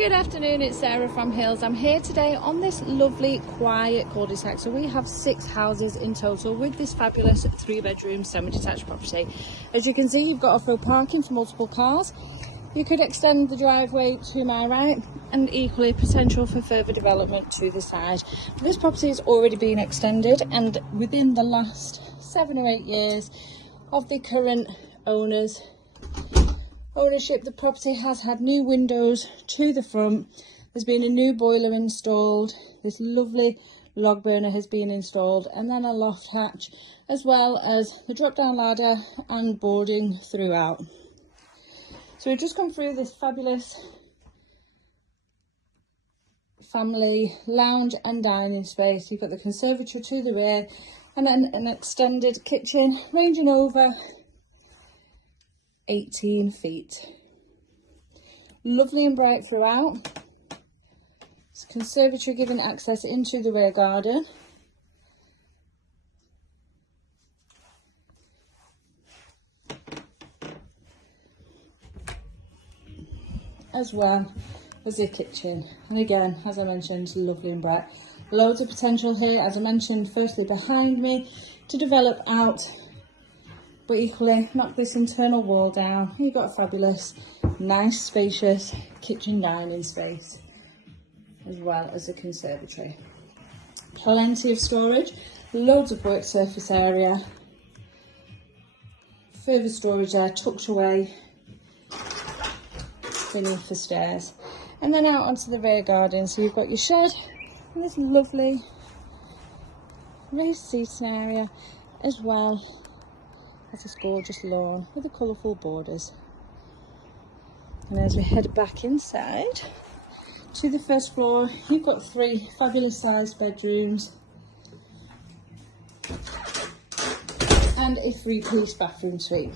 Good afternoon, it's Sarah from Hills. I'm here today on this lovely quiet cul-de-sac. So we have 6 houses in total with this fabulous 3-bedroom semi-detached property. As you can see, you've got off-road parking for multiple cars. You could extend the driveway to my right and equally potential for further development to the side. This property has already been extended, and within the last 7 or 8 years of the current ownership, the property has had new windows to the front. There's been a new boiler installed. This lovely log burner has been installed, and then a loft hatch, as well as the drop down ladder and boarding throughout. So we've just come through this fabulous family lounge and dining space. You've got the conservatory to the rear, and then an extended kitchen ranging over 18 feet. Lovely and bright throughout. It's a conservatory giving access into the rear garden. As well as the kitchen. And again, as I mentioned, lovely and bright. Loads of potential here, as I mentioned, firstly behind me to develop out, but equally knock this internal wall down. You've got a fabulous, nice, spacious kitchen dining space, as well as a conservatory. Plenty of storage, loads of work surface area, further storage there tucked away beneath the stairs, and then out onto the rear garden. So you've got your shed and this lovely raised seating area, as well as this gorgeous lawn with the colourful borders. And as we head back inside to the first floor, you've got 3 fabulous sized bedrooms and a 3-piece bathroom suite.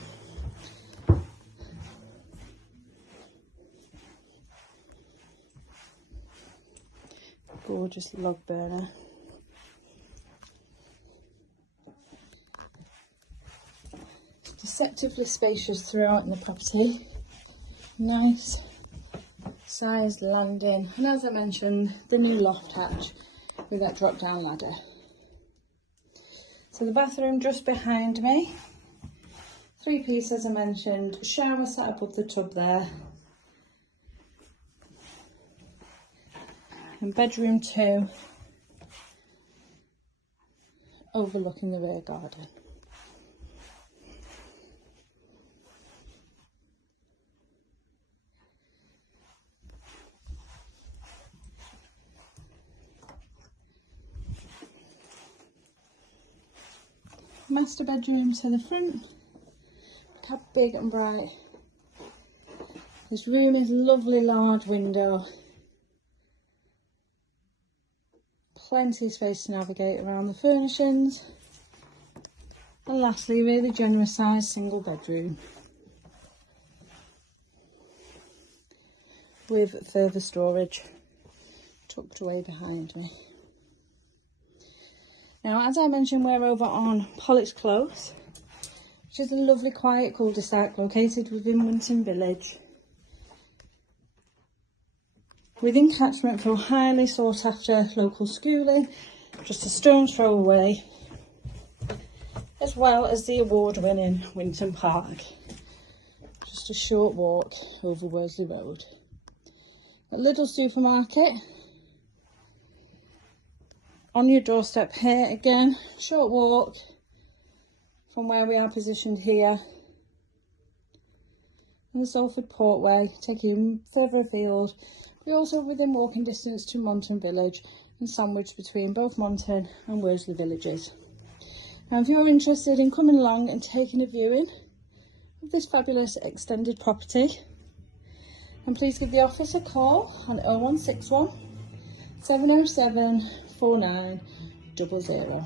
Gorgeous log burner. Deceptively spacious throughout in the property. Nice sized landing, and as I mentioned, the new loft hatch with that drop down ladder. So the bathroom just behind me, 3-piece as I mentioned, shower set up the tub there, and bedroom 2 overlooking the rear garden. Master bedroom to the front. Look how big and bright. This room is lovely large window. Plenty of space to navigate around the furnishings. And lastly, really generous sized single bedroom with further storage tucked away behind me. Now, as I mentioned, we're over on Pollitts Close, which is a lovely quiet cul-de-sac located within Winton Village, within catchment for highly sought after local schooling, just a stone's throw away, as well as the award-winning Winton Park, just a short walk over Worsley Road. A little supermarket on your doorstep here, again, short walk from where we are positioned here. And the Salford Portway, taking further afield. We're also within walking distance to Winton Village and sandwiched between both Winton and Worsley villages. Now, if you're interested in coming along and taking a viewing of this fabulous extended property, then please give the office a call on 0161 707 4900.